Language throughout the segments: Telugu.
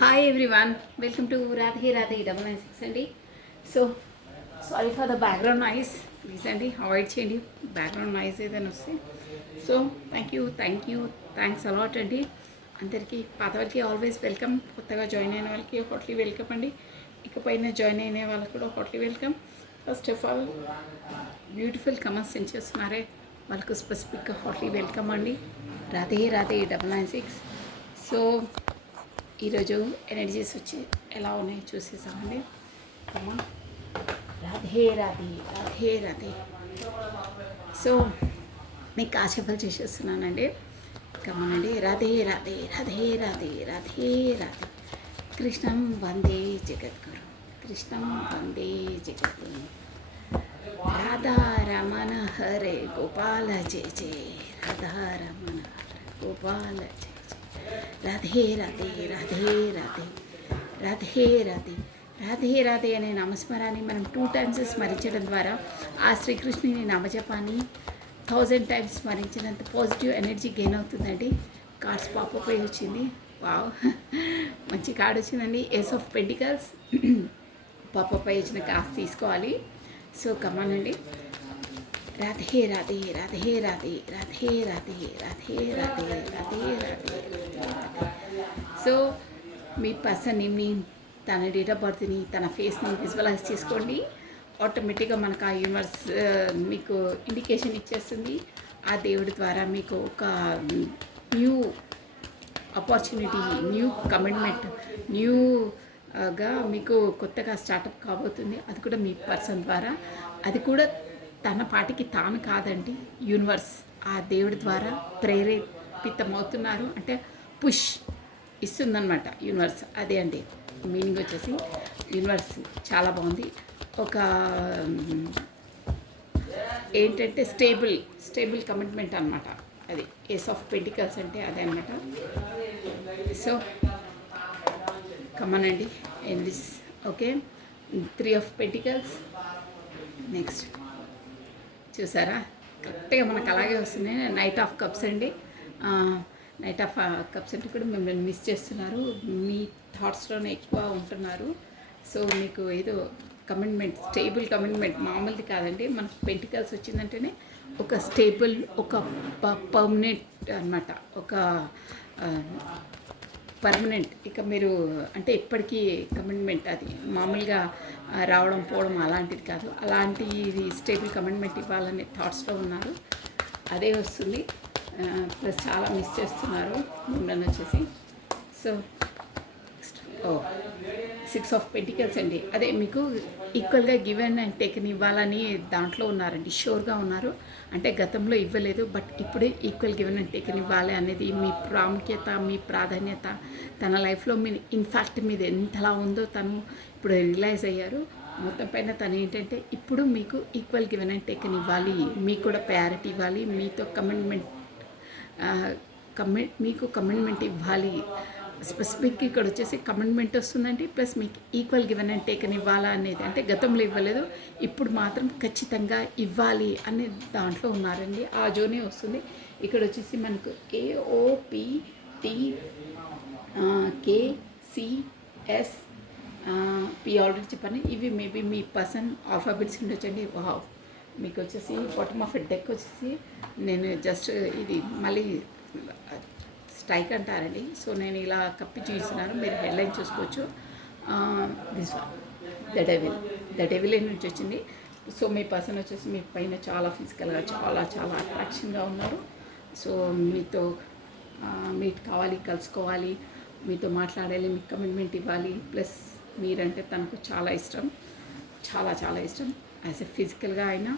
Hi everyone, welcome to Radhe Radhe 996 అండి. So sorry for the background noise, please అండి అవాయిడ్ చేయండి బ్యాక్గ్రౌండ్ నాయిస్ ఏదైనా వస్తే. సో థ్యాంక్స్ అలాట్ అండి. అందరికీ పాత వాళ్ళకి ఆల్వేస్ వెల్కమ్, కొత్తగా జాయిన్ అయిన వాళ్ళకి హోట్లీ వెల్కమ్ అండి. ఇకపైన జాయిన్ అయిన వాళ్ళకి కూడా heartily welcome. First of all beautiful comments send చేస్తున్నారే వాళ్ళకు స్పెసిఫిక్గా హోట్లీ వెల్కమ్ అండి. రాధే రాధే 996. సో ఈరోజు ఎనర్జీస్ వచ్చి ఎలా ఉన్నాయో చూసేసామండి. కమా రాధే రాధే రాధే రాధే. సో మీకు కాసేపలు చేసేస్తున్నానండి. కమనండి. రాధే రాధే రాధే రాధే రాధే రాధే. కృష్ణం వందే జగద్గురు, కృష్ణం వందే జగద్గురు. రాధా రమణ హరే గోపాల జయ జయ, రాధా రమణ హరే గోపాల జయ. రాధే రాధే రాధే రాధే రాధే రాధే రాధే రాధే అనే నామస్మరాన్ని మనం 2 times స్మరించడం ద్వారా ఆ శ్రీకృష్ణుని నామజపాన్ని 1000 times స్మరించినంత పాజిటివ్ ఎనర్జీ గెయిన్ అవుతుందండి. కార్డ్స్ పాపప్ అయి వచ్చింది. వావ్, మంచి కార్డ్ వచ్చిందండి. ఏస్ ఆఫ్ పెంటికల్స్ పాపప్ అయి వచ్చిన కార్డ్స్ తీసుకోవాలి. సో కమానండి. రాధే రాధే రాధే రాధే రాధే రాధే రాధే రాధే రాధే రాధే. సో మీ పర్సన్ నేమ్ని, తన డేట్ ఆఫ్ బర్త్ని, తన ఫేస్ని విజువలైజ్ చేసుకోండి. ఆటోమేటిక్గా మనకు ఆ యూనివర్స్ మీకు ఇండికేషన్ ఇచ్చేస్తుంది. ఆ దేవుడి ద్వారా మీకు ఒక న్యూ ఆపర్చునిటీ, న్యూ కమిట్మెంట్, న్యూగా మీకు కొత్తగా స్టార్టప్ కాబోతుంది. అది కూడా మీ పర్సన్ ద్వారా. అది కూడా తన పాటికి తాను కాదండి, యూనివర్స్ ఆ దేవుడి ద్వారా ప్రేరేపితమవుతున్నారు. అంటే పుష్ ఇస్తుందన్నమాట యూనివర్స్. అదే అండి మీనింగ్ వచ్చేసి. యూనివర్స్ చాలా బాగుంది. ఒక ఏంటంటే స్టేబుల్ కమిట్మెంట్ అనమాట. అది ఏస్ ఆఫ్ పెంటికల్స్ అంటే అదే అనమాట. సో కమనండి in this. Okay, 3 of Pentacles. Next చూసారా, కరెక్ట్గా మనకు అలాగే వస్తుంది. నైట్ ఆఫ్ కప్స్ అండి. నైట్ ఆఫ్ కప్స్ అంటే కూడా మిమ్మల్ని మిస్ చేస్తున్నారు. మీ థాట్స్లోనే ఎక్కువ ఉంటున్నారు. సో మీకు ఏదో కమిట్మెంట్, స్టేబుల్ కమిట్మెంట్ మామూలుది కాదండి. మనకు పెంటికల్స్ వచ్చిందంటేనే ఒక స్టేబుల్, ఒక పర్మనెంట్ అనమాట. ఒక పర్మనెంట్. ఇక మీరు అంటే ఇప్పటికీ కమిట్మెంట్, అది మామూలుగా రావడం పోవడం అలాంటిది కాదు. అలాంటిది స్టేబుల్ కమిట్మెంట్ ఇవ్వాలనే థాట్స్లో ఉన్నారు. అదే వస్తుంది. ప్లస్ చాలా మిస్ చేస్తున్నారు మిమ్మల్ని వచ్చేసి. సో 6 of Pentacles అండి. అదే మీకు ఈక్వల్గా గివెన్ అండ్ టేకన్ ఇవ్వాలని దాంట్లో ఉన్నారండి, షూర్గా ఉన్నారు. అంటే గతంలో ఇవ్వలేదు, బట్ ఇప్పుడు ఈక్వల్ గివెన్ అండ్ టేకన్ ఇవ్వాలి అనేది మీ ప్రాముఖ్యత, మీ ప్రాధాన్యత. తన లైఫ్లో మీ ఇన్ఫ్యాక్ట్ మీది ఎంతలా ఉందో తను ఇప్పుడు రియలైజ్ అయ్యారు. మొత్తం పైన తను ఏంటంటే ఇప్పుడు మీకు ఈక్వల్ గివెన్ అండ్ టేకన్ ఇవ్వాలి, మీకు కూడా ప్రయారిటీ ఇవ్వాలి, మీతో మీకు కమిట్మెంట్ ఇవ్వాలి. స్పెసిఫిక్ ఇక్కడ వచ్చేసి కమిట్మెంట్ వస్తుందండి. ప్లస్ మీకు ఈక్వల్ గివెన్ అండ్ టేకన్ ఇవ్వాలా అనేది. అంటే గతంలో ఇవ్వలేదు, ఇప్పుడు మాత్రం ఖచ్చితంగా ఇవ్వాలి అనే దాంట్లో ఉన్నారండి. ఆ జోనే వస్తుంది. ఇక్కడ వచ్చేసి మనకు AOPT KCS పి ఆల్రెడీ చెప్పాను. ఇవి మేబీ మీ పర్సన్ ఆల్ఫాబెట్స్ ఉండొచ్చండి. వావ్, మీకు వచ్చేసి బాటమ్ ఆఫ్ డెక్ వచ్చేసి నేను జస్ట్ ఇది మళ్ళీ స్ట్రైక్ అంటారండి. సో నేను ఇలా కప్పి చూస్తున్నాను, మీరు హెడ్లైన్ చూసుకోవచ్చు. దిస్ వన్, ద డెవిల్ నుంచి వచ్చింది. సో మీ పర్సన్ వచ్చేసి మీ పైన చాలా ఫిజికల్గా చాలా అట్రాక్షన్గా ఉన్నారు. సో మీతో మీట్ కావాలి, కలుసుకోవాలి, మీతో మాట్లాడాలి, మీకు కమిట్మెంట్ ఇవ్వాలి. ప్లస్ మీరంటే తనకు చాలా ఇష్టం, చాలా ఇష్టం. యాజ్ ఎ ఫిజికల్గా అయినా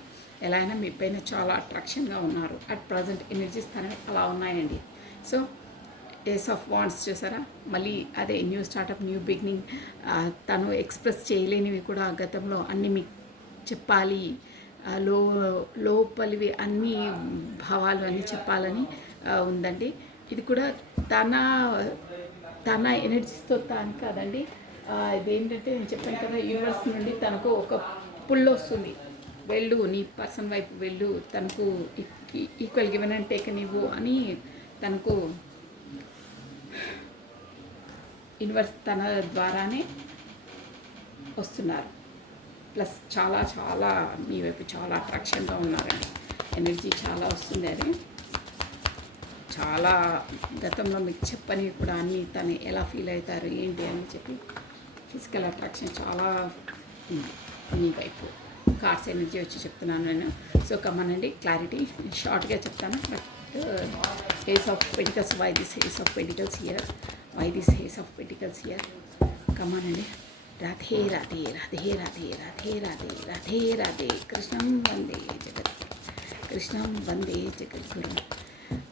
ఎలా అయినా మీ పైన చాలా అట్రాక్షన్గా ఉన్నారు. అట్ ప్రజెంట్ ఎనర్జీస్ తనవి అలా ఉన్నాయండి. సో ఏస్ ఆఫ్ వాండ్స్ చూసారా, మళ్ళీ అదే న్యూ స్టార్టప్, న్యూ బిగినింగ్. తను ఎక్స్ప్రెస్ చేయలేనివి కూడా గతంలో అన్నీ మీకు చెప్పాలి, లోపలివి అన్ని భావాలు అన్నీ చెప్పాలని ఉందండి. ఇది కూడా తన ఎనర్జీస్తో తాను కాదండి. ఇదేంటంటే నేను చెప్పాను కదా, యూనివర్స్ నుండి తనకు ఒక పుల్ వస్తుంది. వెళ్ళు, నీ పర్సన్ వైపు వెళ్ళు, తనకు ఈక్వల్ గివెన్ అండ్ టేకన్ ఇవ్వు అని తనకు యూనివర్స్ తన ద్వారానే వస్తున్నారు. ప్లస్ చాలా చాలా మీ వైపు చాలా అట్రాక్షన్గా ఉన్నారండి. ఎనర్జీ చాలా వస్తుంది. అది చాలా గతంలో మీకు చెప్పని కూడా అన్నీ తను ఎలా ఫీల్ అవుతారు ఏంటి అని చెప్పి ఫిజికల్ అట్రాక్షన్ చాలా మీ వైపు కార్డ్స్ ఎనర్జీ వచ్చి చెప్తున్నాను నేను. సో కమనండి, క్లారిటీ షార్ట్గా చెప్తాను. But ace of pentacles, why this ace of pentacles here, why this ace of pentacles here. కమనండి. రాధే రాధే రాధే రాధే రాధే రాధే రాధే రాధే కృష్ణం వందే జగత్, కృష్ణం వందే జగద్గురు.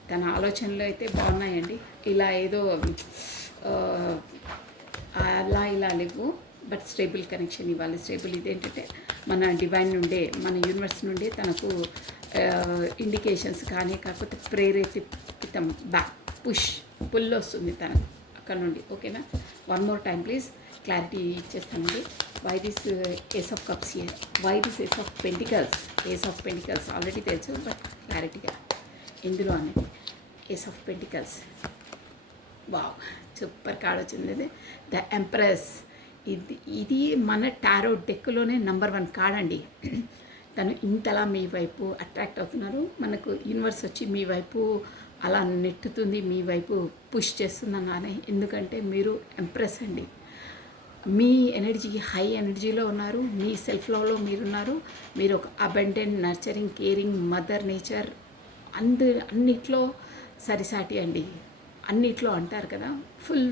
తన ఆలోచనలు అయితే బాగున్నాయండి. ఇలా ఏదో అలా ఇలా లేవు, బట్ స్టేబుల్ కనెక్షన్ ఇవ్వాలి. స్టేబుల్ ఇదేంటంటే మన డివైన్ నుండే, మన యూనివర్స్ నుండే తనకు ఇండికేషన్స్ కానీ కాకపోతే ప్రేరేపితం బ్యాక్ పుల్ వస్తుంది తనకు అక్కడ నుండి. ఓకేనా? One more time please, clarity ఇచ్చేస్తానండి. Why this ace of cups here, why this ace of pentacles. Ace of pentacles already తెలుసు, బట్ క్లారిటీగా ఇందులో అనేది ace of pentacles. Wow, super card వచ్చింది. ఇది ద ఎంప్రెస్. ఇది మన టారో డెక్లోనే నెంబర్ 1 కార్డ్ అండి. తను ఇంతలా మీ వైపు అట్రాక్ట్ అవుతున్నారు. మనకు యూనివర్స్ వచ్చి మీ వైపు అలా నెట్టుతుంది, మీ వైపు పుష్ చేస్తుంది అన్నానే. ఎందుకంటే మీరు ఎంప్రెస్ అండి. మీ ఎనర్జీ హై ఎనర్జీలో ఉన్నారు, మీ సెల్ఫ్ లవ్లో మీరున్నారు. మీరు ఒక abundant, nurturing, caring mother nature అన్నిట్లో సరిసాటి అండి. అన్నిట్లో అంటారు కదా, ఫుల్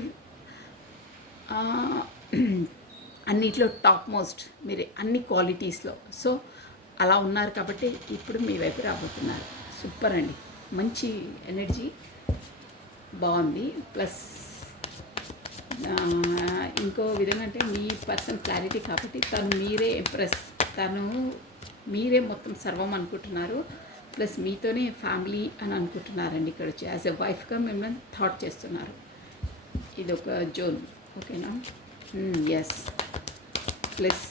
అన్నిట్లో టాప్ మోస్ట్ మీరు అన్ని క్వాలిటీస్లో. సో అలా ఉన్నారు కాబట్టి ఇప్పుడు మీ వైపు రాబోతున్నారు. సూపర్ అండి, మంచి ఎనర్జీ బాగుంది. ప్లస్ ఇంకో విధంగా అంటే మీ పర్సన్ క్లారిటీ కాబట్టి తను మీరే ఇంప్రెస్, తను మీరే మొత్తం సర్వం అనుకుంటున్నారు. ప్లస్ మీతోనే ఫ్యామిలీ అని అనుకుంటున్నారండి. ఇక్కడ వచ్చి యాజ్ ఎ వైఫ్గా మిమ్మల్ని థాట్ చేస్తున్నారు. ఇది ఒక జోన్. ఓకేనా? ఎస్. ప్లస్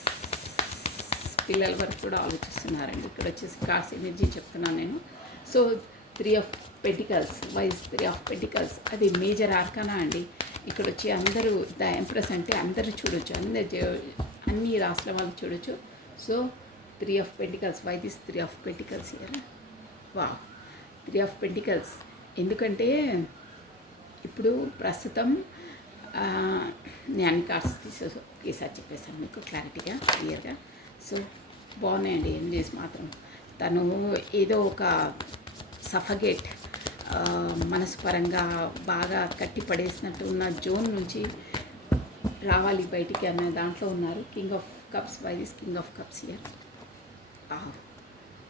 పిల్లల వరకు కూడా ఆలోచిస్తున్నారండి. ఇక్కడ వచ్చేసి కార్డ్స్ ఎనర్జీ చెప్తున్నాను నేను. So 3 of pentacles, wise 3 of pentacles అది మేజర్ ఆర్కానా అండి. ఇక్కడ వచ్చి అందరూ ద ఎంప్రెస్ అంటే అందరూ చూడొచ్చు, అన్ని రాష్ట్రాల వాళ్ళు చూడొచ్చు. So 3 of pentacles, why this 3 of pentacles here. వా 3 ఆఫ్ పెంటికల్స్ ఎందుకంటే ఇప్పుడు ప్రస్తుతం నేను కార్డ్స్ ఈసారి చెప్పేసాను మీకు క్లారిటీగా క్లియర్గా. సో బాగున్నాయండి ఎనర్జీస్ మాత్రం. తను ఏదో ఒక సఫగేట్ మనసు పరంగా బాగా కట్టి పడేసినట్టు ఉన్న జోన్ నుంచి రావాలి బయటికి అనే దాంట్లో ఉన్నారు. King of cups, why this king of cups here.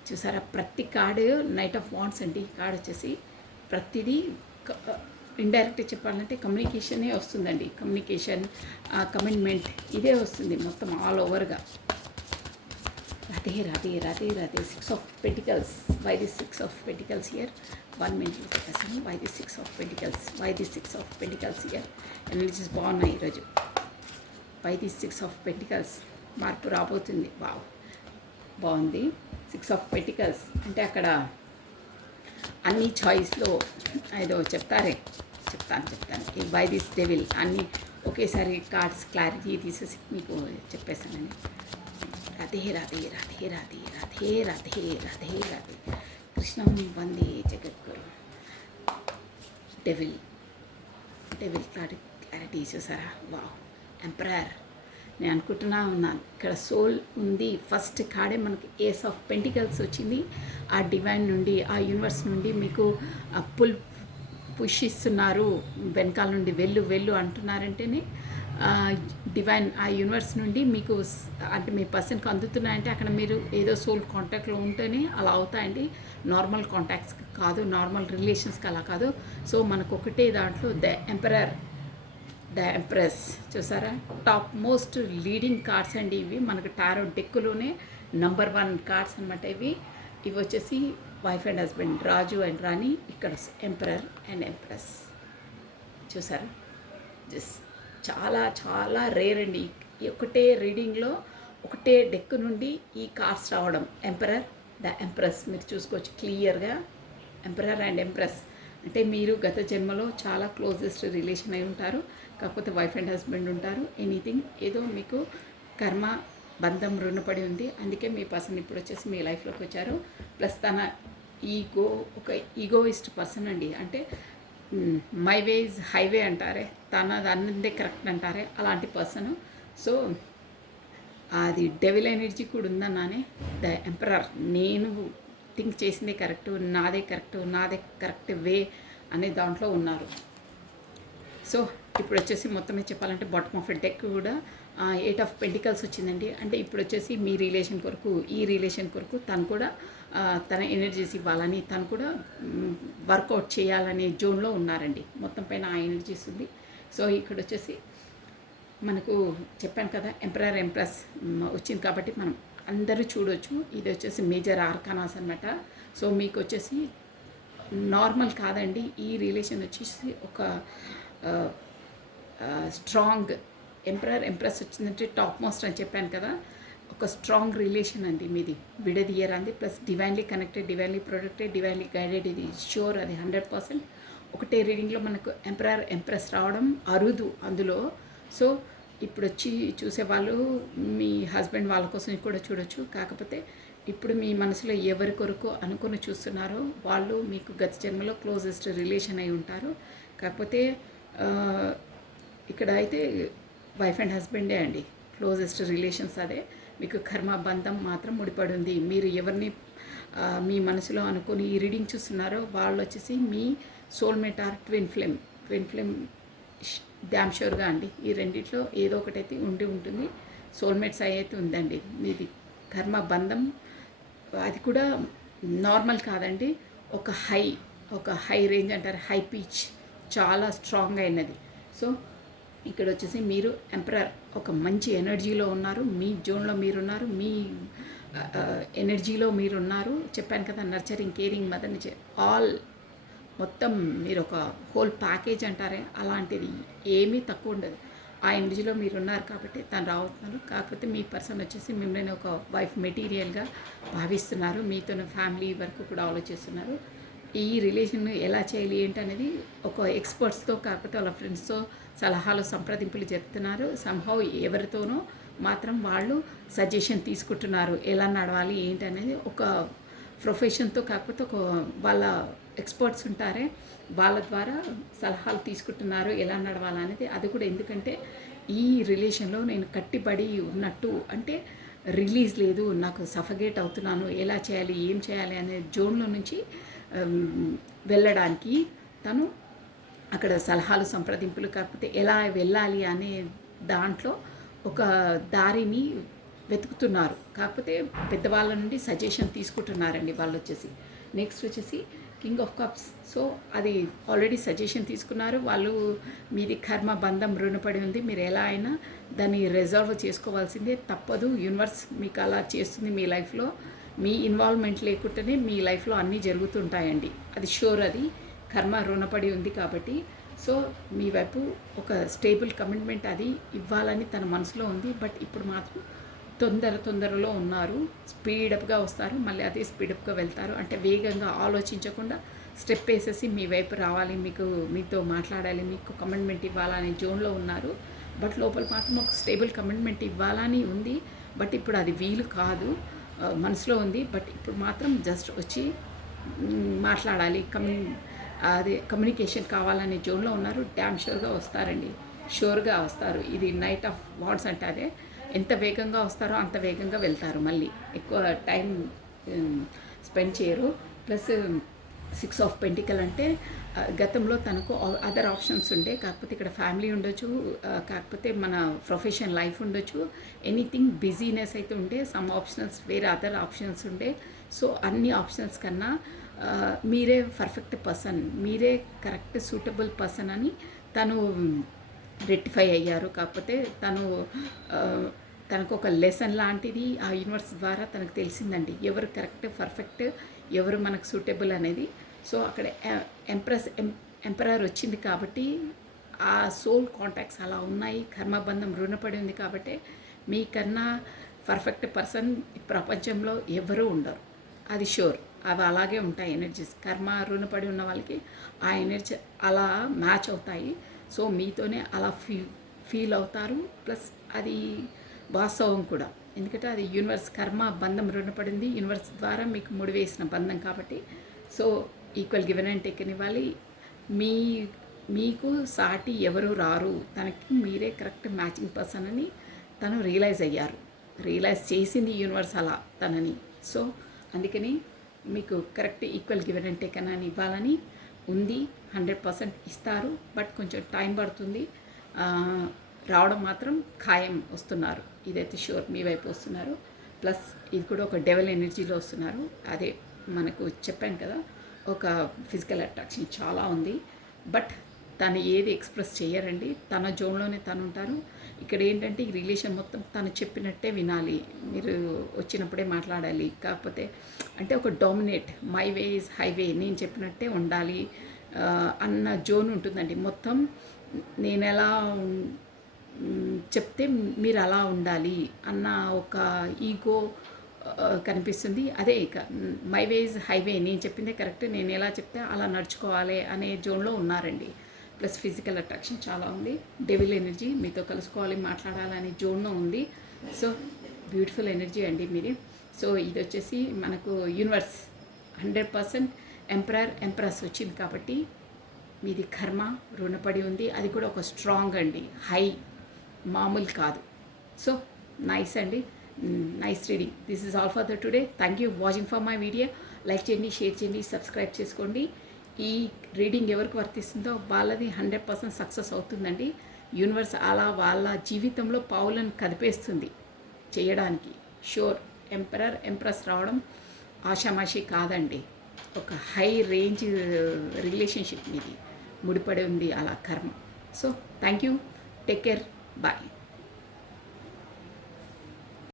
చూసారా, ప్రతి కార్డు నైట్ ఆఫ్ వాండ్స్ అండి. కార్డ్ వచ్చేసి ప్రతిదీ ఇండైరెక్ట్గా చెప్పాలంటే కమ్యూనికేషనే వస్తుందండి. కమ్యూనికేషన్, కమిట్మెంట్ ఇదే వస్తుంది మొత్తం ఆల్ ఓవర్గా. Radhe Radhe Radhe Radhe. 6 of pentacles, why this 6 of pentacles here. 1 మినిట్లో చెప్పేసాను. Why this 6 of pentacles, why this 6 of pentacles here. Energies బాగున్నాయి ఈరోజు. Why this 6 of pentacles. మార్పు రాబోతుంది. వావ్, బాగుంది. 6 ఆఫ్ పెంటికల్స్ అంటే అక్కడ అన్ని చాయిస్లో ఏదో చెప్తాను. ఈ వై దిస్ డెవిల్ అన్నీ ఒకేసారి కార్డ్స్ క్లారిటీ తీసేసి మీకు చెప్పేశానని. రాధే రాధే రాధే రాధే రాధే రాధే రాధే రాధే కృష్ణం వందే జగద్గురు. డెవిల్ క్లారిటీ చూసారా? Wow, emperor. నేను అనుకుంటున్నా ఉన్నాను ఇక్కడ సోల్ ఉంది. ఫస్ట్ కార్డే మనకి ఏస్ ఆఫ్ పెంటికల్స్ వచ్చింది. ఆ డివైన్ నుండి, ఆ యూనివర్స్ నుండి మీకు పుష్ ఇస్తున్నారు. వెనకాల నుండి వెళ్ళు అంటున్నారంటేనే డివైన్ ఆ యూనివర్స్ నుండి మీకు అంటే మీ పర్సన్కి అందుతున్నాయంటే అక్కడ మీరు ఏదో సోల్ కాంటాక్ట్లో ఉంటేనే అలా అవుతాయండి. నార్మల్ కాంటాక్ట్స్ కాదు, నార్మల్ రిలేషన్స్కి అలా కాదు. సో మనకు ఒకటే దాంట్లో ద ఎంప్రెస్ చూసారా, టాప్ మోస్ట్ లీడింగ్ కార్డ్స్ అండి ఇవి. మనకు టారో డెక్కులోనే నెంబర్ 1 కార్డ్స్ అనమాట ఇవి. ఇవి వచ్చేసి వైఫ్ అండ్ హస్బెండ్, రాజు అండ్ రాణి. ఇక్కడ ఎంపరర్ అండ్ ఎంప్రెస్ చూసారా. జస్ట్ చాలా చాలా రేర్ అండి. ఒకటే రీడింగ్లో ఒకటే డెక్ నుండి ఈ కార్డ్స్ రావడం. ఎంపరర్, ద ఎంప్రెస్ మీరు చూసుకోవచ్చు క్లియర్గా. ఎంపరర్ అండ్ ఎంప్రెస్ అంటే మీరు గత జన్మలో చాలా క్లోజెస్ట్ రిలేషన్ అయి ఉంటారు. కాకపోతే వైఫ్ అండ్ హస్బెండ్ ఉంటారు. ఎనీథింగ్ ఏదో మీకు కర్మ బంధం రుణపడి ఉంది. అందుకే మీ పర్సన్ ఇప్పుడు వచ్చేసి మీ లైఫ్లోకి వచ్చారు. ప్లస్ తన ఈగో ఒక ఈగోయిస్ట్ పర్సన్ అండి. అంటే మై వే ఇస్ హైవే అంటారే, తనది అన్నదే కరెక్ట్ అంటారే, అలాంటి పర్సను. సో అది డెవిల్ ఎనర్జీ కూడా ఉందన్నానే. ద ఎంపరర్, నేను థింక్ చేసిందే కరెక్ట్, నాదే కరెక్ట్ వే అనే దాంట్లో ఉన్నారు. సో ఇప్పుడు వచ్చేసి మొత్తమే చెప్పాలంటే బాటమ్ ఆఫ్ డెక్ కూడా 8 ఆఫ్ పెంటికల్స్ వచ్చిందండి. అంటే ఇప్పుడు వచ్చేసి మీ రిలేషన్ కొరకు, ఈ రిలేషన్ కొరకు తను కూడా తన ఎనర్జీస్ ఇవ్వాలని, తను కూడా వర్కౌట్ చేయాలనే జోన్లో ఉన్నారండి. మొత్తం పైన ఆ ఎనర్జీస్ ఉంది. సో ఇక్కడ వచ్చేసి మనకు చెప్పాను కదా, ఎంపరర్ ఎంప్రెస్ వచ్చింది కాబట్టి మనం అందరూ చూడొచ్చు. ఇది వచ్చేసి మేజర్ ఆర్కానాస్ అనమాట. సో మీకు వచ్చేసి నార్మల్ కాదండి. ఈ రిలేషన్ వచ్చేసి ఒక స్ట్రాంగ్ ఎంపరర్ ఎంప్రెస్ వచ్చిందంటే టాప్ మోస్ట్ అని చెప్పాను కదా, ఒక స్ట్రాంగ్ రిలేషన్ అండి మీది. విడదీయరాంది. Plus divinely connected, divinely protected, divinely guided. ఇది షూర్, అది 100%. ఒకటే రీడింగ్లో మనకు ఎంపరర్ ఎంప్రెస్ రావడం అరుదు అందులో. సో ఇప్పుడు వచ్చి చూసేవాళ్ళు మీ హస్బెండ్ వాళ్ళ కోసం కూడా చూడొచ్చు. కాకపోతే ఇప్పుడు మీ మనసులో ఎవరి కొరకు అనుకుని చూస్తున్నారో వాళ్ళు మీకు గత జన్మలో క్లోజెస్ట్ రిలేషన్ అయి ఉంటారు. కాకపోతే ఇక్కడ అయితే వైఫ్ అండ్ హస్బెండే అండి క్లోజెస్ట్ రిలేషన్స్. అదే మీకు కర్మ బంధం మాత్రం ముడిపడి ఉంది. మీరు ఎవరిని మీ మనసులో అనుకుని ఈ రీడింగ్ చూస్తున్నారో వాళ్ళు వచ్చేసి మీ soulmate or twin flame damn షూర్గా అండి. ఈ రెండిట్లో ఏదో ఒకటైతే ఉంటుంది. సోల్మేట్స్ అయితే ఉందండి మీది. కర్మ బంధం అది కూడా నార్మల్ కాదండి, ఒక హై రేంజ్ అంటారు, హై పిచ్, చాలా స్ట్రాంగ్ అయినది. సో ఇక్కడ వచ్చేసి మీరు ఎంపరర్ ఒక మంచి ఎనర్జీలో ఉన్నారు, మీ జోన్లో మీరున్నారు, మీ ఎనర్జీలో మీరున్నారు. చెప్పాను కదా, నర్చరింగ్, కేరింగ్, మదర్ నుంచి ఆల్ మొత్తం మీరు ఒక హోల్ ప్యాకేజ్ అంటారే, అలాంటిది ఏమీ తక్కువ ఉండదు. ఆ ఎనర్జీలో మీరు ఉన్నారు కాబట్టి తను రావుతున్నారు. కాకపోతే మీ పర్సన్ వచ్చేసి మిమ్మల్ని ఒక వైఫ్ మెటీరియల్గా భావిస్తున్నారు. మీతో ఫ్యామిలీ వరకు కూడా ఆలోచిస్తున్నారు. ఈ రిలేషన్ ఎలా చేయాలి ఏంటనేది ఒక ఎక్స్పర్ట్స్తో కాకపోతే వాళ్ళ ఫ్రెండ్స్తో సలహాలు సంప్రదింపులు జరుపుతున్నారు. సంహౌ ఎవరితోనో మాత్రం వాళ్ళు సజెషన్ తీసుకుంటున్నారు ఎలా నడవాలి ఏంటి అనేది. ఒక ప్రొఫెషన్తో కాకపోతే ఒక వాళ్ళ ఎక్స్పర్ట్స్ ఉంటారే వాళ్ళ ద్వారా సలహాలు తీసుకుంటున్నారు ఎలా నడవాలనేది. అది కూడా ఎందుకంటే ఈ రిలేషన్లో నేను కట్టిబడి ఉన్నట్టు, అంటే రిలీజ్ లేదు, నాకు సఫగేట్ అవుతున్నాను, ఎలా చేయాలి ఏం చేయాలి అనే జోన్లో నుంచి వెళ్ళడానికి తను అక్కడ సలహాలు సంప్రదింపులు కాకపోతే ఎలా వెళ్ళాలి అనే దాంట్లో ఒక దారిని వెతుకుతున్నారు. కాకపోతే పెద్దవాళ్ళ నుండి సజెషన్ తీసుకుంటున్నారండి వాళ్ళు వచ్చేసి. నెక్స్ట్ వచ్చేసి కింగ్ ఆఫ్ కప్స్. సో అది ఆల్రెడీ సజెషన్ తీసుకున్నారు వాళ్ళు. మీది కర్మ బంధం రుణపడి ఉంది, మీరు ఎలా అయినా దాన్ని రిజాల్వ్ చేసుకోవాల్సిందే, తప్పదు. యూనివర్స్ మీకు అలా చేస్తుంది. మీ లైఫ్లో మీ ఇన్వాల్వ్మెంట్ లేకుండానే మీ లైఫ్లో అన్నీ జరుగుతుంటాయండి, అది షూర్. అది కర్మ రుణపడి ఉంది కాబట్టి. సో మీ వైపు ఒక స్టేబుల్ కమిట్మెంట్ అది ఇవ్వాలని తన మనసులో ఉంది. బట్ ఇప్పుడు మాత్రం తొందరలో ఉన్నారు. స్పీడప్గా వస్తారు, మళ్ళీ అదే స్పీడప్గా వెళ్తారు. అంటే వేగంగా ఆలోచించకుండా స్టెప్ వేసేసి మీ వైపు రావాలి, మీతో మాట్లాడాలి, మీకు కమిట్మెంట్ ఇవ్వాలనే జోన్లో ఉన్నారు. బట్ లోపల మాత్రం ఒక స్టేబుల్ కమిట్మెంట్ ఇవ్వాలని ఉంది. బట్ ఇప్పుడు అది వీలు కాదు, మనసులో ఉంది. బట్ ఇప్పుడు మాత్రం జస్ట్ వచ్చి మాట్లాడాలి, అదే కమ్యూనికేషన్ కావాలనే జోన్లో ఉన్నారు. డ్యామ్ షూర్గా వస్తారు. ఇది నైట్ ఆఫ్ వాండ్స్ అంటే అదే, ఎంత వేగంగా వస్తారో అంత వేగంగా వెళ్తారు. మళ్ళీ ఎక్కువ టైం స్పెండ్ చేయరు. ప్లస్ 6 ఆఫ్ పెంటికల్ అంటే గతంలో తనకు అదర్ ఆప్షన్స్ ఉండే, కాకపోతే ఇక్కడ ఫ్యామిలీ ఉండొచ్చు, కాకపోతే మన ప్రొఫెషన్ లైఫ్ ఉండొచ్చు, ఎనీథింగ్ బిజీనెస్ అయితే ఉండే, సమ్ ఆప్షన్స్ వేరే అదర్ ఆప్షన్స్ ఉండే. సో అన్ని ఆప్షన్స్ కన్నా మీరే పర్ఫెక్ట్ పర్సన్, మీరే కరెక్ట్ సూటబుల్ పర్సన్ అని తను రెక్టిఫై అయ్యారు. కాకపోతే తనకు ఒక లెసన్ లాంటిది ఆ యూనివర్స్ ద్వారా తనకు తెలిసిందండి, ఎవరు కరెక్ట్ పర్ఫెక్ట్, ఎవరు మనకు సూటబుల్ అనేది. సో అక్కడ ఎంపరర్ వచ్చింది కాబట్టి ఆ సోల్ కాంటాక్ట్స్ అలా ఉన్నాయి, కర్మబంధం రుణపడి ఉంది కాబట్టి మీకన్నా పర్ఫెక్ట్ పర్సన్ ప్రపంచంలో ఎవరూ ఉండరు, అది షూర్. అవి అలాగే ఉంటాయి ఎనర్జీస్. కర్మ రుణపడి ఉన్న వాళ్ళకి ఆ ఎనర్జీ అలా మ్యాచ్ అవుతాయి. సో మీతోనే అలా ఫీల్ అవుతారు. ప్లస్ అది వాస్తవం కూడా, ఎందుకంటే అది యూనివర్స్ కర్మ బంధం రుణపడింది, యూనివర్స్ ద్వారా మీకు ముడివేసిన బంధం కాబట్టి. So equal given and taken ఇవ్వాలి. మీ మీకు సాటి ఎవరు రారు, తనకి మీరే కరెక్ట్ మ్యాచింగ్ పర్సన్ అని తను రియలైజ్ చేసింది యూనివర్స్ అలా తనని. సో అందుకని మీకు correct equal given and taken అని ఇవ్వాలని ఉంది. 100% ఇస్తారు, బట్ కొంచెం టైం పడుతుంది. రావడం మాత్రం ఖాయం, వస్తున్నారు, ఇదైతే షూర్, మీ వైపు వస్తున్నారు. ప్లస్ ఇది కూడా ఒక డెవల్ ఎనర్జీలో వస్తున్నారు. అదే మనకు చెప్పాను కదా, ఒక ఫిజికల్ అట్రాక్షన్ చాలా ఉంది, బట్ తను ఏది ఎక్స్ప్రెస్ చేయరండి, తన జోన్లోనే తను ఉంటారు. ఇక్కడ ఏంటంటే ఈ రిలేషన్ మొత్తం తను చెప్పినట్టే వినాలి, మీరు వచ్చినప్పుడే మాట్లాడాలి. కాకపోతే అంటే ఒక dominate, my way is highway, నేను చెప్పినట్టే ఉండాలి అన్న జోన్ ఉంటుందండి. మొత్తం నేను ఎలా చెప్తే మీరు అలా ఉండాలి అన్న ఒక ఈగో కనిపిస్తుంది. అదే ఇక మై వే ఇస్ హైవే, నేను చెప్పిందే కరెక్ట్, నేను ఎలా చెప్తే అలా నడుచుకోవాలి అనే జోన్లో ఉన్నారండి. ప్లస్ ఫిజికల్ అట్రాక్షన్ చాలా ఉంది, డెవిల్ ఎనర్జీ, మీతో కలుసుకోవాలి, మాట్లాడాలనే జోన్లో ఉంది. సో బ్యూటిఫుల్ ఎనర్జీ అండి మీది. సో ఇది వచ్చేసి మనకు యూనివర్స్ 100% ఎంప్రెస్ వచ్చింది కాబట్టి మీది కర్మ రుణపడి ఉంది. అది కూడా ఒక స్ట్రాంగ్ అండి, హై, మామూలు కాదు. సో నైస్ అండి, nice reading. This is all for the today. Thank you watching for my video. Like చేయండి, షేర్ చేయండి, సబ్స్క్రైబ్ చేసుకోండి. ఈ రీడింగ్ ఎవరికి వర్తిస్తుందో వాళ్ళది 100% సక్సెస్ అవుతుందండి. యూనివర్స్ అలా వాళ్ళ జీవితంలో పావులను కదిపేస్తుంది చేయడానికి. షూర్, ఎంప్రెస్ రావడం ఆషామాషి కాదండి, ఒక హై రేంజ్ రిలేషన్షిప్ మీది ముడిపడి ఉంది అలా కర్మ. So thank you, take care, bye.